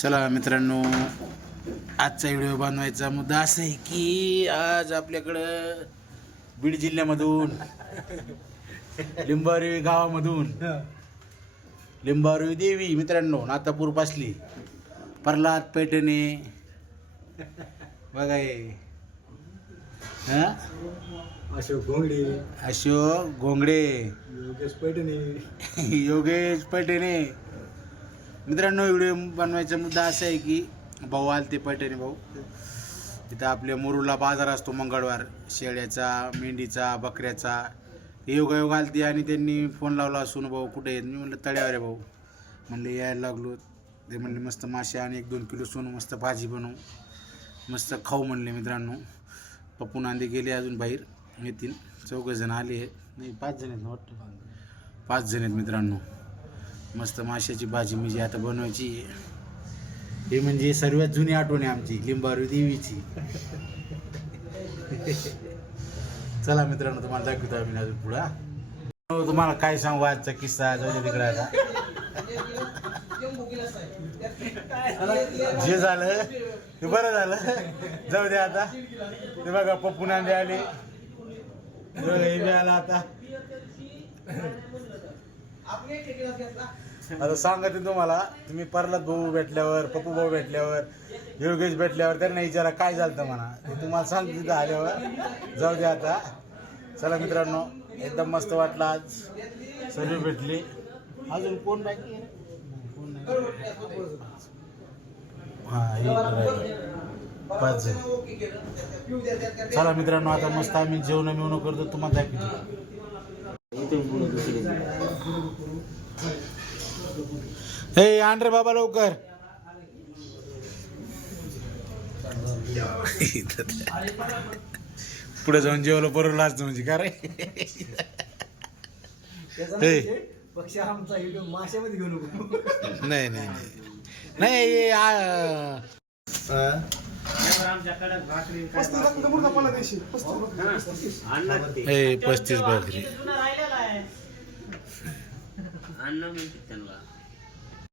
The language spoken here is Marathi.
चला मित्रांनो, आजचा व्हिडिओ बनवायचा मुद्दा असा आहे की आज आपल्याकडं बीड जिल्ह्यामधून लिंबारी गावामधून लिंबारी देवी मित्रांनो नातापूर पासली प्रल्हाद पैठणे बघा अशोक घोंगडे योगेश पैठणे मित्रांनो. व्हिडिओ बनवायचा मुद्दा असा आहे की भाऊ आलते पैठणे भाऊ. तिथं आपल्या मुरुडला बाजार असतो मंगळवार, शेळ्याचा, मेंढीचा, बकऱ्याचा. योगायोग आलती आणि त्यांनी फोन लावला, सोनू भाऊ कुठे आहेत? मी म्हणलं तळ्यावर आहे भाऊ. म्हणले यायला लागलो. ते म्हणले मस्त मासे आणि 1-2 किलो सोनू मस्त भाजी बनवू, मस्त खाऊ म्हणले. मित्रांनो पप्पू नांदे गेले, अजून बाहेर येतील. 4 जण आले, नाही 5 जण आहेत ना वाटतं, 5 जण आहेत मित्रांनो. मस्त माशाची भाजी म्हणजे आता बनवायची. हे म्हणजे सर्वात जुनी आठवण आहे आमची लिंबारी देवीची. चला मित्रांनो, तुम्हाला दाखवतो आम्ही अजून पुढं. तुम्हाला काय सांगू आजचा किस्सा, जाऊ तिकडे. आता जे झालं ते बरं झालं, जाऊ द्या. आता ते बघा पप्पू नांदे आले, आला. आता आता सांगते तुम्हाला, तुम्ही प्रल्हाद भाऊ भेटल्यावर, पप्पू भाऊ भेटल्यावर, योगेश भेटल्यावर त्यांना विचारा काय झालं म्हणा, ते तुम्हाला सांगते तिथं आल्यावर. जाऊ द्या आता. चला मित्रांनो, एकदम मस्त वाटलं आज, सर्व भेटले. अजून कोण बाकी आहे? कोण नाही. हां 5 जण. चला मित्रांनो, आता मस्त आम्ही जेवण करतो, तुम्हाला दाखवतो. हे आण रे बाबा लवकर. पुढे जाऊन जेवलं परवलं असतं म्हणजे का रे. पक्ष आमचा व्हिडिओ माशामध्ये घेऊ नको. नाही नाही नाही हे 35 भाकरी. अन्न म्हणते त्यांना.